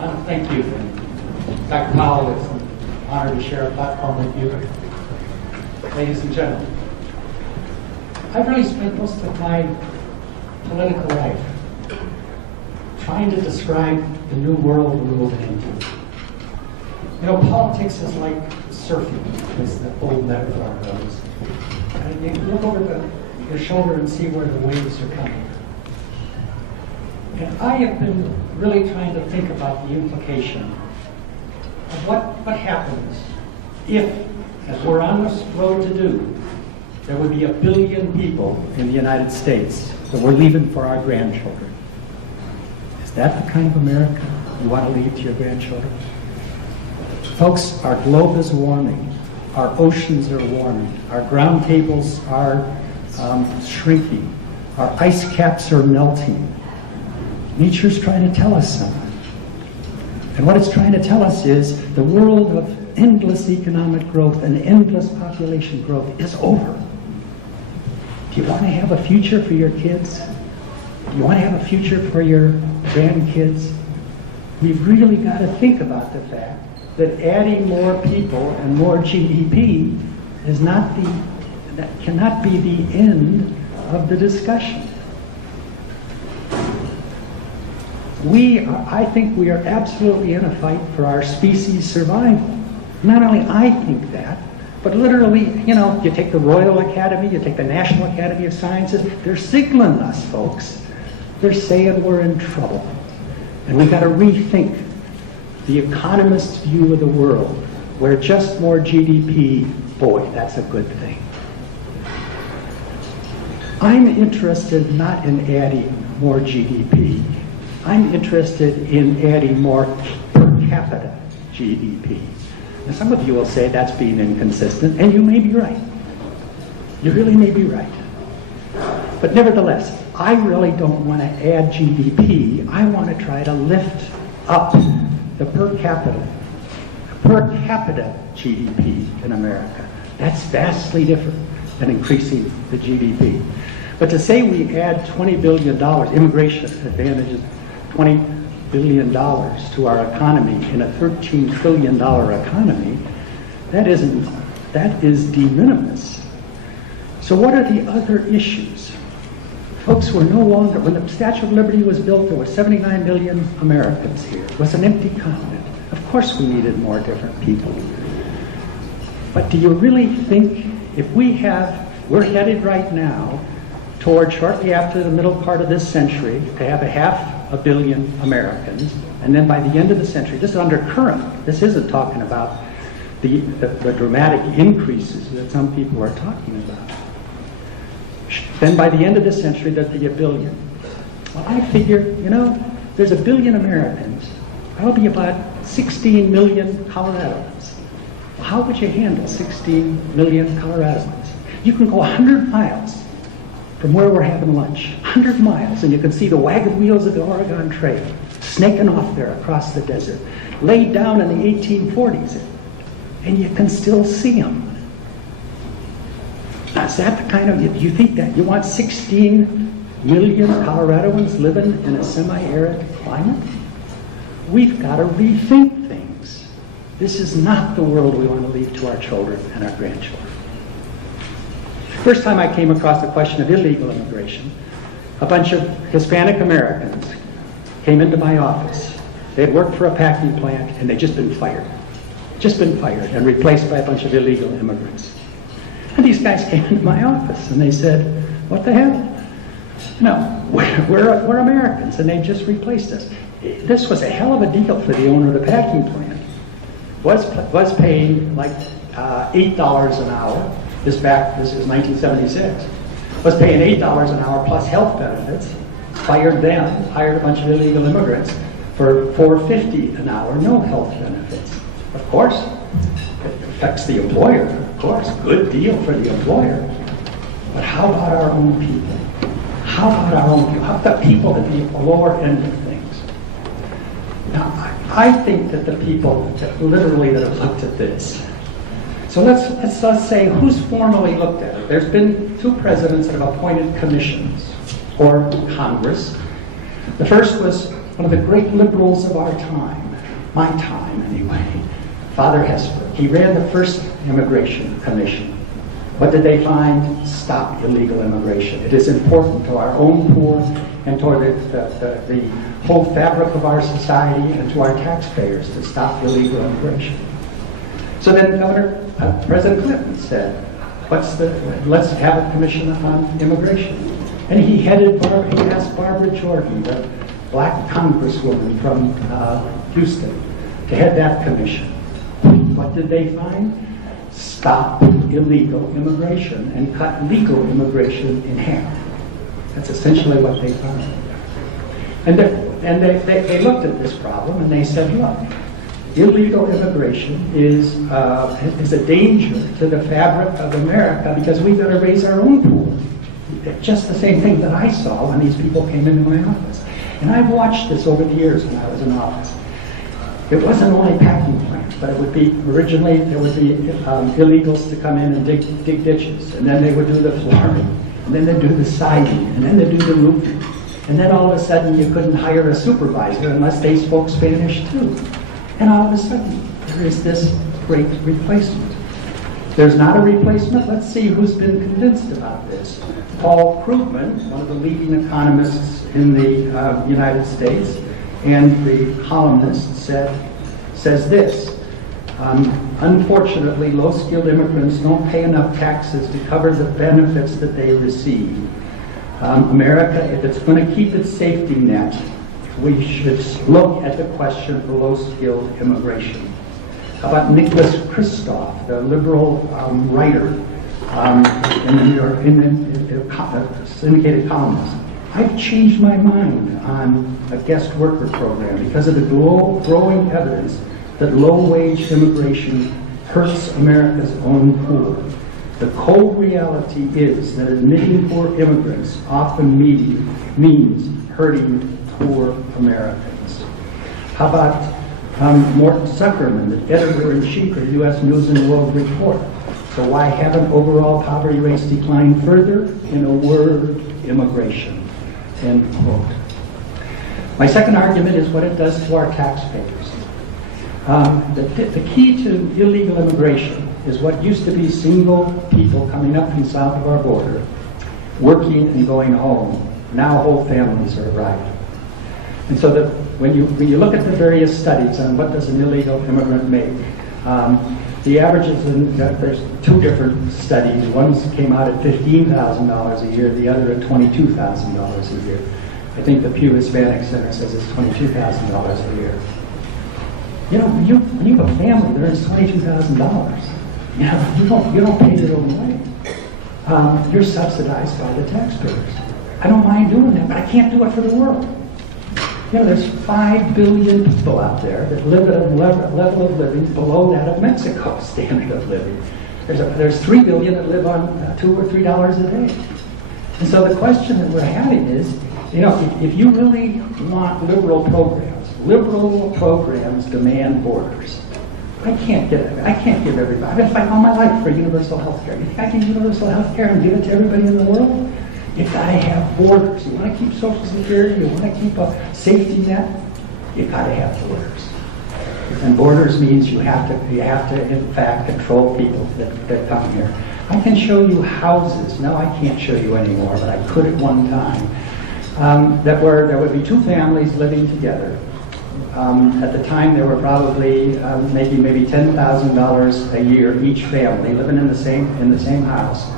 Thank you. Dr. Powell, it's an honor to share a platform with you. Ladies and gentlemen, I've really spent most of my political life trying to describe the new world we're moving into. You know, politics is like surfing, as the old metaphor goes. And you look over your shoulder and see where the waves are coming. And I have been really trying to think about the implication of what happens if, as we're on this road to do, there would be 1 billion people in the United States that we're leaving for our grandchildren. Is that the kind of America you want to leave to your grandchildren? Folks, our globe is warming. Our oceans are warming. Our ground tables are shrinking. Our ice caps are melting. Nature's trying to tell us something. And what it's trying to tell us is the world of endless economic growth and endless population growth is over. Do you want to have a future for your kids? Do you want to have a future for your grandkids? We've really got to think about the fact that adding more people and more GDP is that cannot be the end of the discussion. I think we are absolutely in a fight for our species' survival. Not only I think that, but literally, you know, you take the Royal Academy, you take the National Academy of Sciences, they're signaling us, folks. They're saying we're in trouble. And we've got to rethink the economist's view of the world, where just more GDP, boy, that's a good thing. I'm interested not in adding more GDP. I'm interested in adding more per capita GDP. And some of you will say that's being inconsistent, and you may be right. You really may be right. But nevertheless, I really don't want to add GDP. I want to try to lift up the per capita GDP in America. That's vastly different than increasing the GDP. But to say we add $20 billion, immigration advantages, $20 billion to our economy in a $13 trillion economy, that is de minimis. So what are the other issues? Folks, we're no longer, when the Statue of Liberty was built, there were 79 million Americans here. It was an empty continent. Of course we needed more different people. But do you really think, if we're headed right now toward shortly after the middle part of this century to have 500 million Americans, and then by the end of the century, this is undercurrent. This isn't talking about the dramatic increases that some people are talking about. Then by the end of this century, there'll be 1 billion. Well, I figure, you know, there's 1 billion Americans. That'll be about 16 million Coloradoans. Well, how would you handle 16 million Coloradoans? You can go 100 miles from where we're having lunch, 100 miles, and you can see the wagon wheels of the Oregon Trail snaking off there across the desert, laid down in the 1840s, and you can still see them. Is that the kind of, you think that you want 16 million Coloradoans living in a semi-arid climate? We've got to rethink things. This is not the world we want to leave to our children and our grandchildren. First time I came across the question of illegal immigration, a bunch of Hispanic Americans came into my office. They had worked for a packing plant and they'd just been fired. And replaced by a bunch of illegal immigrants. And these guys came into my office and they said, what the hell? No, we're Americans and they just replaced us. This was a hell of a deal for the owner of the packing plant. Was paying like $8 an hour. This is 1976. Was paying $8 an hour plus health benefits. Fired them, hired a bunch of illegal immigrants for $4.50 an hour, no health benefits. Of course, it affects the employer. Of course, good deal for the employer. But how about our own people? How about the people at the lower end of things? Now, I think that the people that have looked at this. So let's say who's formally looked at it. There's been 2 presidents that have appointed commissions or Congress. The first was one of the great liberals of our time, my time anyway, Father Hesper, he ran the first immigration commission. What did they find? Stop illegal immigration. It is important to our own poor and toward the whole fabric of our society and to our taxpayers to stop illegal immigration. So then President Clinton said, let's have a commission on immigration. And he asked Barbara Jordan, the black congresswoman from Houston, to head that commission. What did they find? Stop illegal immigration and cut legal immigration in half. That's essentially what they found. And they looked at this problem and they said, look, illegal immigration is a danger to the fabric of America because we've got to raise our own poor. Just the same thing that I saw when these people came into my office. And I've watched this over the years when I was in office. It wasn't only packing plants, but it would be, originally there would be illegals to come in and dig ditches, and then they would do the flooring, and then they'd do the siding, and then they'd do the roofing. And then all of a sudden you couldn't hire a supervisor unless they spoke Spanish too. And all of a sudden there is this great replacement. There's not a replacement. Let's see who's been convinced about this. Paul Krugman, one of the leading economists in the United States, and the columnist says this, unfortunately, low-skilled immigrants don't pay enough taxes to cover the benefits that they receive. America, if it's going to keep its safety net, we should look at the question for low-skilled immigration. How about Nicholas Kristof, the liberal writer in the New York, syndicated columnist? I've changed my mind on a guest worker program because of the growing evidence that low-wage immigration hurts America's own poor. The cold reality is that admitting poor immigrants often means hurting poor Americans. How about Morton Zuckerman, the editor-in-chief of U.S. News and World Report? So why haven't overall poverty rates declined further? In a word, immigration. End quote. My second argument is what it does to our taxpayers. The key to illegal immigration is what used to be single people coming up from south of our border, working and going home. Now whole families are arriving. And so when you look at the various studies on what does an illegal immigrant make, the averages, there's two different studies. One came out at $15,000 a year, the other at $22,000 a year. I think the Pew Hispanic Center says it's $22,000 a year. You know, when you have a family that earns $22,000, you don't pay your own way. You're subsidized by the taxpayers. I don't mind doing that, but I can't do it for the world. You know, there's 5 billion people out there that live at a level of living below that of Mexico's standard of living. There's 3 billion that live on $2 or $3 a day. And so the question that we're having is, you know, if you really want liberal programs demand borders. I can't give everybody. I've been fighting all my life for universal health care. You think I can universal health care and give it to everybody in the world? You've got to have borders. You want to keep Social Security, you want to keep a safety net, you've got to have borders. And borders means you have to in fact control people that come here. I can show you houses. No, I can't show you anymore, but I could at one time. There would be two families living together. At the time, there were probably maybe $10,000 a year each family living in the same house.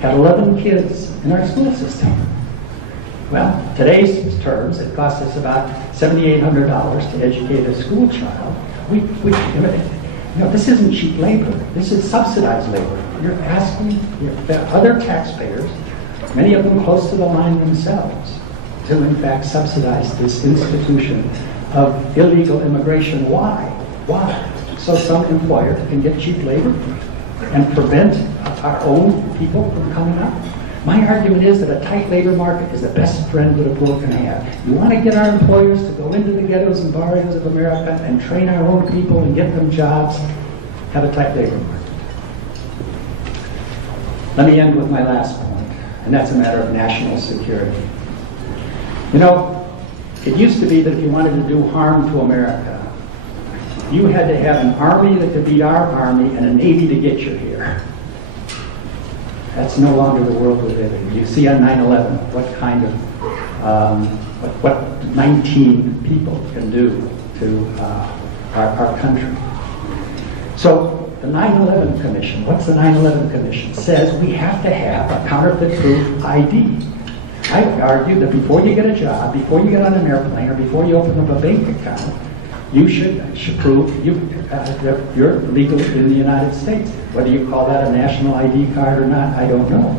Had 11 kids in our school system. Well, today's terms, it costs us about $7,800 to educate a school child. This isn't cheap labor. This is subsidized labor. You're asking other taxpayers, many of them close to the line themselves, to in fact subsidize this institution of illegal immigration. Why? So some employer can get cheap labor and prevent our own people from coming up. My argument is that a tight labor market is the best friend that a poor can have. You want to get our employers to go into the ghettos and barrios of America and train our own people and get them jobs, have a tight labor market. Let me end with my last point, and that's a matter of national security. You know, it used to be that if you wanted to do harm to America, You had to have an army that could beat our army and a navy to get you here. That's no longer the world we live in. You see on 9/11 what kind of, what 19 people can do to our country. So the 9/11 Commission, what's the 9/11 Commission? Says we have to have a counterfeit-proof ID. I would argue that before you get a job, before you get on an airplane, or before you open up a bank account, you should prove that you're legal in the United States. Whether you call that a national ID card or not, I don't know.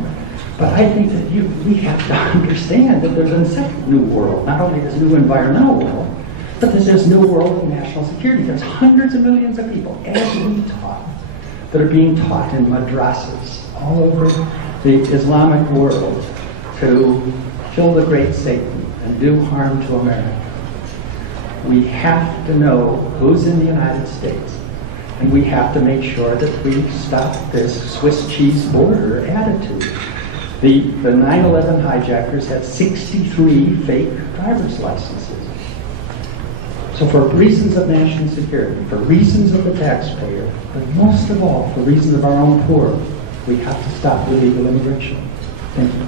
But I think that we have to understand that there's a second new world. Not only this new environmental world, but there's this new world of national security. There's hundreds of millions of people, as we taught, that are being taught in madrasas all over the Islamic world to kill the great Satan and do harm to America. We have to know who's in the United States, and we have to make sure that we stop this Swiss cheese border attitude. The 9/11 hijackers had 63 fake driver's licenses. So for reasons of national security, for reasons of the taxpayer, but most of all for reasons of our own poor, we have to stop illegal immigration. Thank you.